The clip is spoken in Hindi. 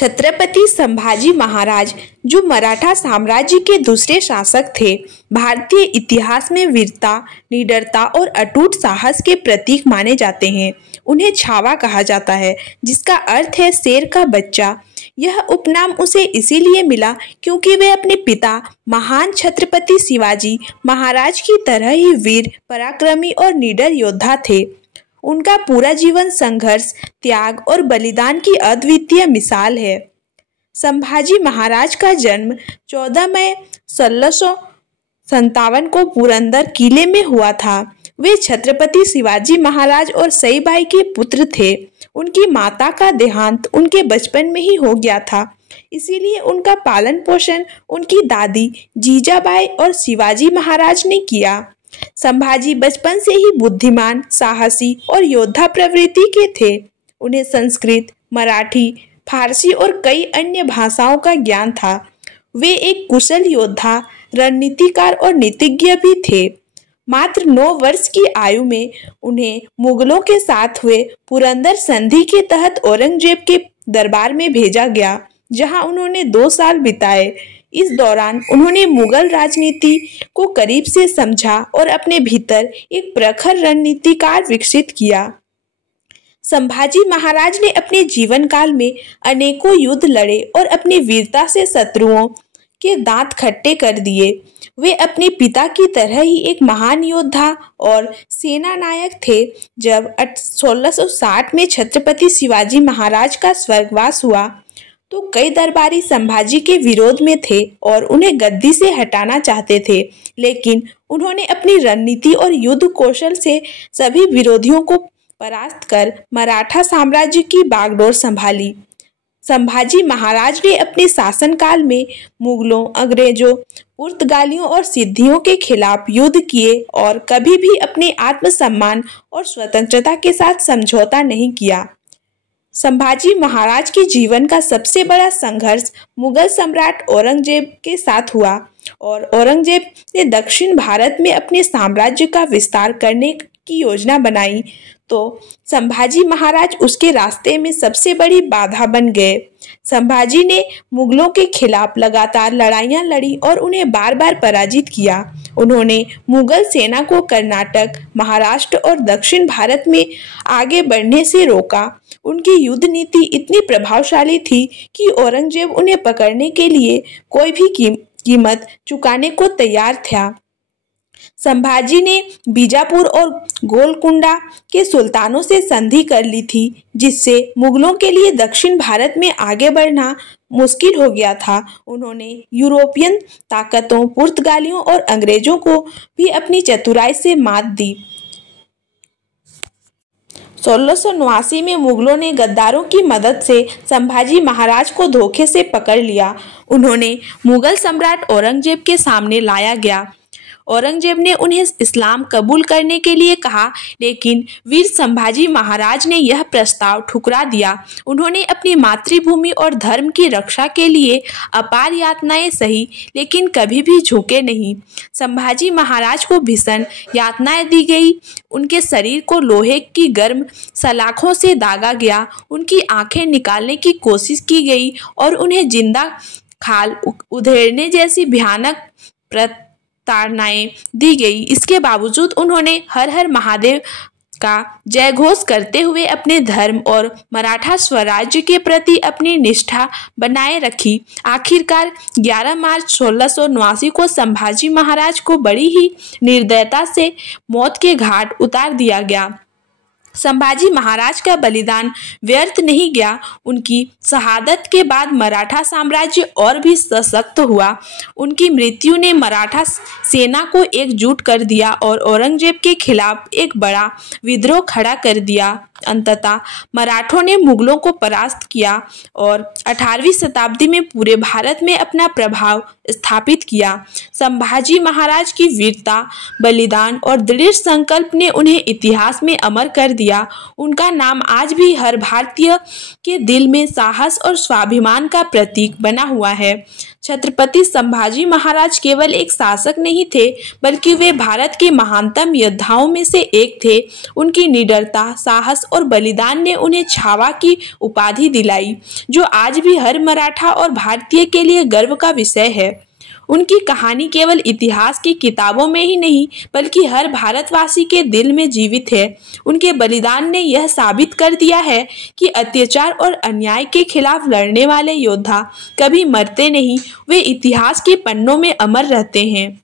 छत्रपति संभाजी महाराज, जो मराठा साम्राज्य के दूसरे शासक थे, भारतीय इतिहास में वीरता, निडरता और अटूट साहस के प्रतीक माने जाते हैं। उन्हें छावा कहा जाता है, जिसका अर्थ है शेर का बच्चा। यह उपनाम उसे इसीलिए मिला क्योंकि वे अपने पिता महान छत्रपति शिवाजी महाराज की तरह ही वीर, पराक्रमी और निडर योद्धा थे। उनका पूरा जीवन संघर्ष, त्याग और बलिदान की अद्वितीय मिसाल है। संभाजी महाराज का जन्म 14 मई 1657 को पुरंदर किले में हुआ था। वे छत्रपति शिवाजी महाराज और सईबाई के पुत्र थे। उनकी माता का देहांत उनके बचपन में ही हो गया था, इसीलिए उनका पालन पोषण उनकी दादी जीजाबाई और शिवाजी महाराज ने किया। संभाजी बचपन से ही बुद्धिमान, साहसी और योद्धा प्रवृत्ति के थे। उन्हें संस्कृत, मराठी, फारसी और कई अन्य भाषाओं का ज्ञान था। वे एक कुशल योद्धा, रणनीतिकार और नीतिज्ञ भी थे। मात्र 9 वर्ष की आयु में उन्हें मुगलों के साथ हुए पुरंदर संधि के तहत औरंगजेब के दरबार में भेजा गया, जहां उन्होंने 2 साल बिताए। इस दौरान उन्होंने मुगल राजनीति को करीब से समझा और अपने भीतर एक प्रखर रणनीतिकार विकसित किया। संभाजी महाराज ने अपने जीवन काल में अनेकों युद्ध लड़े और अपनी वीरता से शत्रुओं के दांत खट्टे कर दिए। वे अपने पिता की तरह ही एक महान योद्धा और सेना नायक थे। जब 1660 में छत्रपति शिवाजी महाराज का स्वर्गवास हुआ तो कई दरबारी संभाजी के विरोध में थे और उन्हें गद्दी से हटाना चाहते थे, लेकिन उन्होंने अपनी रणनीति और युद्ध कौशल से सभी विरोधियों को परास्त कर मराठा साम्राज्य की बागडोर संभाली। संभाजी महाराज ने अपने शासनकाल में मुगलों, अंग्रेजों, पुर्तगालियों और सिद्धियों के खिलाफ युद्ध किए और कभी भी अपने आत्मसम्मान और स्वतंत्रता के साथ समझौता नहीं किया। संभाजी महाराज के जीवन का सबसे बड़ा संघर्ष मुगल सम्राट औरंगजेब के साथ हुआ और औरंगजेब ने दक्षिण भारत में अपने साम्राज्य का विस्तार करने की योजना बनाई तो संभाजी महाराज उसके रास्ते में सबसे बड़ी बाधा बन गए। संभाजी ने मुगलों के खिलाफ लगातार लड़ाइयां लड़ी और उन्हें बार बार पराजित किया। उन्होंने मुगल सेना को कर्नाटक, महाराष्ट्र और दक्षिण भारत में आगे बढ़ने से रोका। उनकी युद्ध नीति इतनी प्रभावशाली थी कि औरंगजेब उन्हें पकड़ने के लिए कोई भी कीमत चुकाने को तैयार था। संभाजी ने बीजापुर और गोलकुंडा के सुल्तानों से संधि कर ली थी, जिससे मुगलों के लिए दक्षिण भारत में आगे बढ़ना मुश्किल हो गया था। उन्होंने यूरोपियन ताकतों, पुर्तगालियों और अंग्रेजों को भी अपनी चतुराई से मात दी। 1689 में मुगलों ने गद्दारों की मदद से संभाजी महाराज को धोखे से पकड़ लिया। उन्होंने मुगल सम्राट औरंगजेब के सामने लाया गया। औरंगजेब ने उन्हें इस्लाम कबूल करने के लिए कहा, लेकिन वीर संभाजी महाराज ने यह प्रस्ताव ठुकरा दिया। उन्होंने अपनी मातृभूमि और धर्म की रक्षा के लिए अपार यातनाएं सही, लेकिन कभी भी झुके नहीं। संभाजी महाराज को भीषण यातनाएं दी गई। उनके शरीर को लोहे की गर्म सलाखों से दागा गया, उनकी आंखें निकालने की कोशिश की गई और उन्हें जिंदा खाल उधेड़ने जैसी भयानक ताड़नाएं दी गई। इसके बावजूद उन्होंने हर हर महादेव का जयघोष करते हुए अपने धर्म और मराठा स्वराज्य के प्रति अपनी निष्ठा बनाए रखी। आखिरकार 11 मार्च 1689 को संभाजी महाराज को बड़ी ही निर्दयता से मौत के घाट उतार दिया गया। संभाजी महाराज का बलिदान व्यर्थ नहीं गया। उनकी शहादत के बाद मराठा साम्राज्य और भी सशक्त हुआ। उनकी मृत्यु ने मराठा सेना को एकजुट कर दिया और औरंगजेब के खिलाफ एक बड़ा विद्रोह खड़ा कर दिया। अंततः मराठों ने मुगलों को परास्त किया और 18वीं शताब्दी में पूरे भारत में अपना प्रभाव स्थापित किया। संभाजी महाराज की वीरता, बलिदान और दृढ़ संकल्प ने उन्हें इतिहास में अमर कर दिया। उनका नाम आज भी हर भारतीय के दिल में साहस और स्वाभिमान का प्रतीक बना हुआ है। छत्रपति संभाजी महाराज केवल एक शासक नहीं थे, बल्कि वे भारत के महानतम योद्धाओं में से एक थे। उनकी निडरता, साहस और बलिदान ने उन्हें छावा की उपाधि दिलाई, जो आज भी हर मराठा और भारतीय के लिए गर्व का विषय है। उनकी कहानी केवल इतिहास की किताबों में ही नहीं, बल्कि हर भारतवासी के दिल में जीवित है। उनके बलिदान ने यह साबित कर दिया है कि अत्याचार और अन्याय के खिलाफ लड़ने वाले योद्धा कभी मरते नहीं, वे इतिहास के पन्नों में अमर रहते हैं।